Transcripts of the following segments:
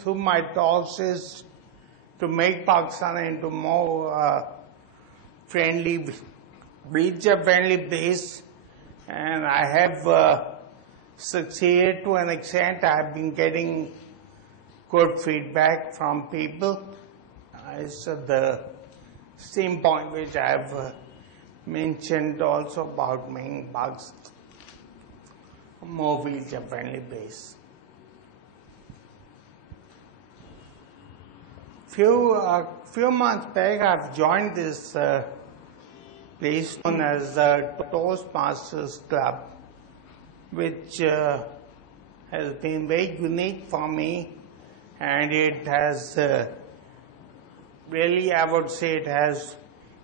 through my talks is to make Pakistan into more friendly, wheelchair-friendly place, and I have succeeded to an extent. I have been getting good feedback from people. It's the same point which I have mentioned also about making Pakistan more wheelchair-friendly place. Few months back, I've joined this place known as the Toastmasters Club, which has been very unique for me, and it has really, I would say,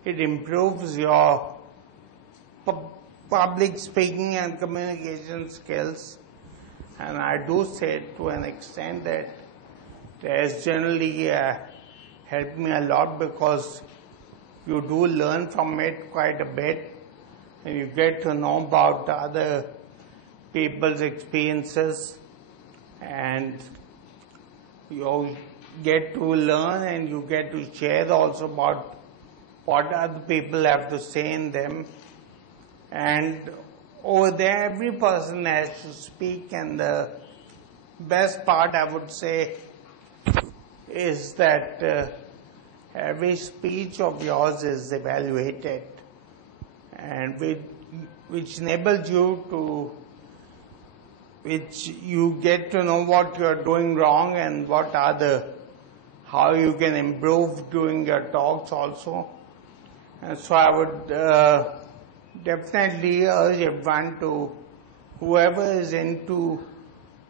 it improves your public speaking and communication skills, and I do say to an extent that it has generally helped me a lot, because you do learn from it quite a bit, and you get to know about other people's experiences, and you get to learn and you get to share also about what other people have to say in them. And over there, every person has to speak, and the best part, I would say, is that every speech of yours is evaluated, and which enables you to, which you get to know what you are doing wrong and what are how you can improve during your talks also. And so I would definitely urge everyone to, whoever is into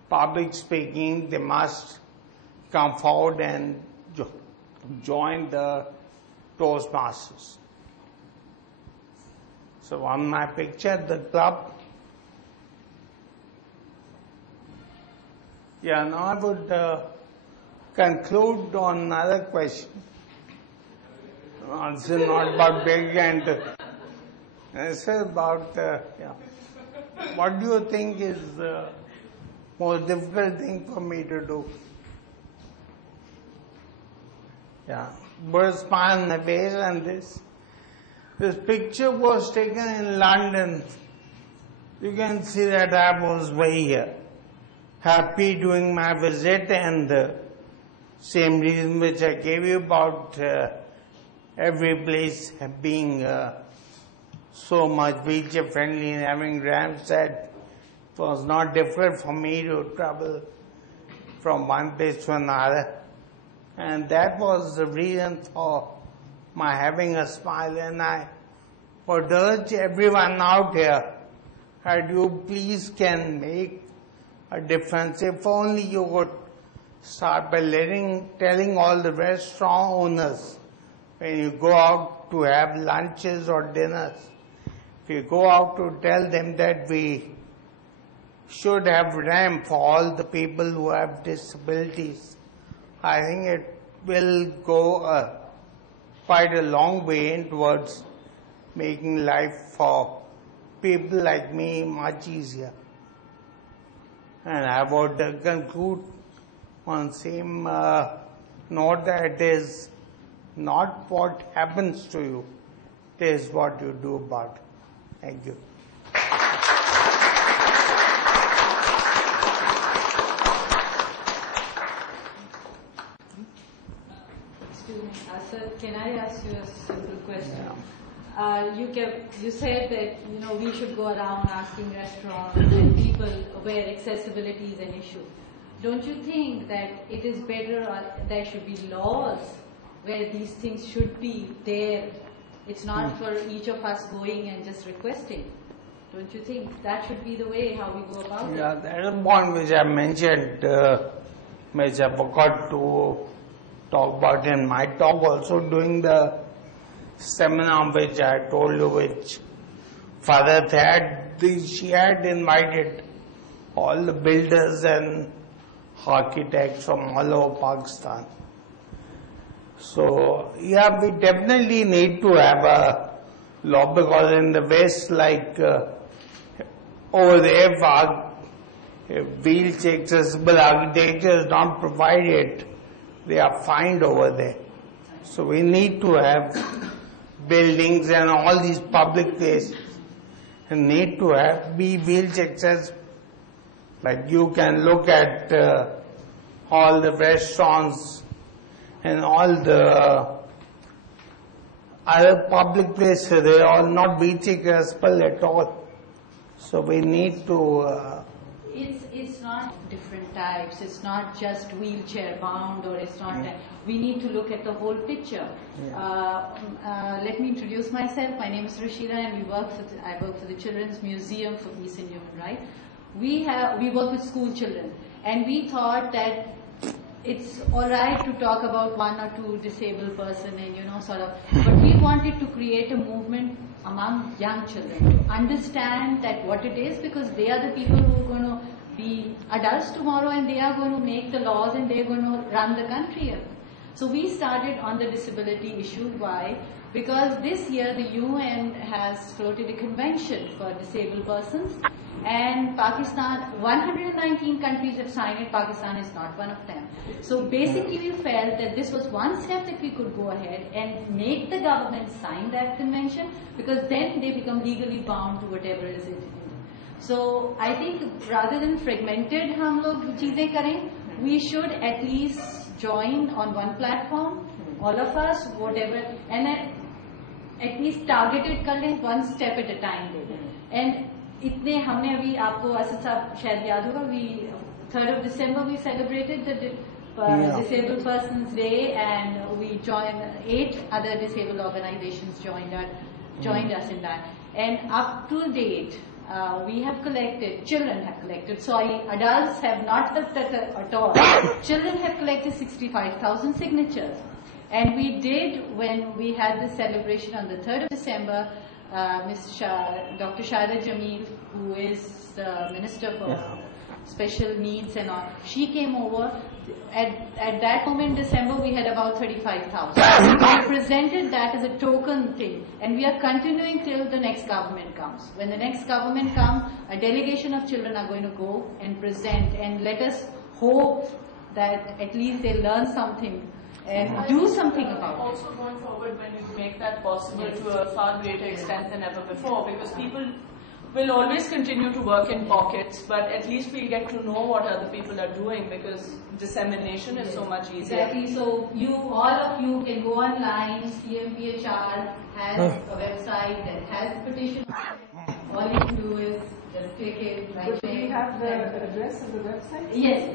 public speaking, they must come forward and join the Toastmasters. So on my picture, the club. Yeah, now I would conclude on another question. It's not about big, and it's about, yeah. What do you think is the most difficult thing for me to do? Yeah, put a smile on my face, and this picture was taken in London. You can see that I was very happy during my visit, and the same reason which I gave you about every place being so much wheelchair friendly and having ramps, that it was not difficult for me to travel from one place to another. And that was the reason for my having a smile. And I would urge everyone out here that you please can make a difference. If only you would start by telling all the restaurant owners, when you go out to have lunches or dinners, if you go out to tell them that we should have ramp for all the people who have disabilities, I think it will go quite a long way towards making life for people like me much easier. And I would conclude on the same note that it is not what happens to you, it is what you do about it. Thank you. Excuse me, sir, can I ask you a simple question? You said that we should go around asking restaurants and people where accessibility is an issue. Don't you think that it is better, or there should be laws where these things should be there? It's not for each of us going and just requesting. Don't you think that should be the way how we go about it? Yeah, that is one which I mentioned, which I forgot to talk about in my talk also during the seminar which I told you, which Father she had invited all the builders and architects from all over Pakistan. So, yeah, we definitely need to have a law, because in the West, like over there, If wheelchair accessible architecture is not provided, they are fined over there. So we need to have buildings and all these public places and need to be wheelchair accessible. Like you can look at all the restaurants and all the other public places, they are all not wheelchair accessible at all. So we need to It's not different types. It's not just wheelchair bound, or it's not. We need to look at the whole picture. Let me introduce myself. My name is Rashida, and I work for the Children's Museum for Peace and Human Rights. We work with school children, and we thought that it's all right to talk about one or two disabled person, and but we wanted to create a movement among young children to understand that what it is, because they are the people who are going to be adults tomorrow, and they are going to make the laws, and they are going to run the country. So we started on the disability issue. Why? Because this year the UN has floated a convention for disabled persons, and Pakistan, 119 countries have signed it. Pakistan is not one of them. So basically we felt that this was one step that we could go ahead and make the government sign that convention, because then they become legally bound to whatever is it. So I think rather than fragmented hum log cheezein karen, we should at least join on one platform, all of us, whatever, and at least targeted kar le, one step at a time. And इतने हमने अभी आपको असद साहब शायद याद होगा, we 3rd of December we celebrated the Disabled Persons Day, and we joined 8 other disabled organizations joined us in that, and up to date we have collected, children have collected, sorry, adults have not helped at all. Children have collected 65,000 signatures, and we did, when we had the celebration on the 3rd of December, Dr. Shahida Jamil, who is the Minister for Special Needs and all, she came over. At that moment in December, we had about 35,000. We presented that as a token thing, and we are continuing till the next government comes. When the next government comes, a delegation of children are going to go and present, and let us hope that at least they learn something and do something about it. Also going forward, when you make that possible to a far greater extent than ever before, because people will always continue to work in pockets, but at least we'll get to know what other people are doing, because dissemination is so much easier. Exactly. So all of you can go online. CMPHR has a website that has a petition. All you can do is just click it. Do you have the address of the website? Yes.